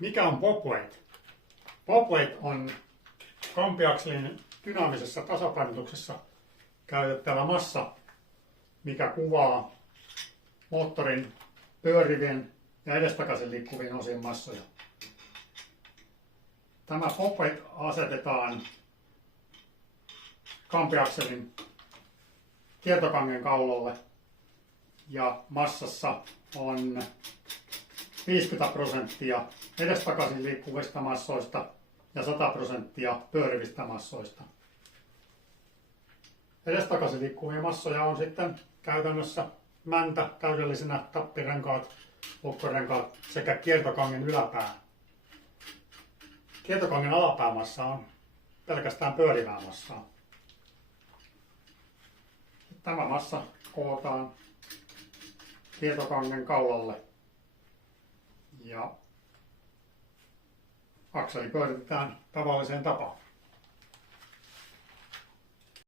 Mikä on bobweight? Bobweight on kampiakselin dynaamisessa tasapainotuksessa käytettävä massa, mikä kuvaa moottorin pyörivien ja edestakaisin liikkuvien osien massoja. Tämä bobweight asetetaan kampiakselin kiertokangen kaulalle ja massassa on 50% edestakaisin liikkuvista massoista ja 100% pyörivistä massoista. Edestakaisin liikkuvia massoja on sitten käytännössä mäntä, täydellisenä tappirenkaat, lukkorenkaat sekä kiertokangen yläpää. Kiertokangen alapäämassa on pelkästään pyörivää massaa. Tämä massa kootaan kiertokangen kaulalle ja akseli pyöritetään tavalliseen tapaan.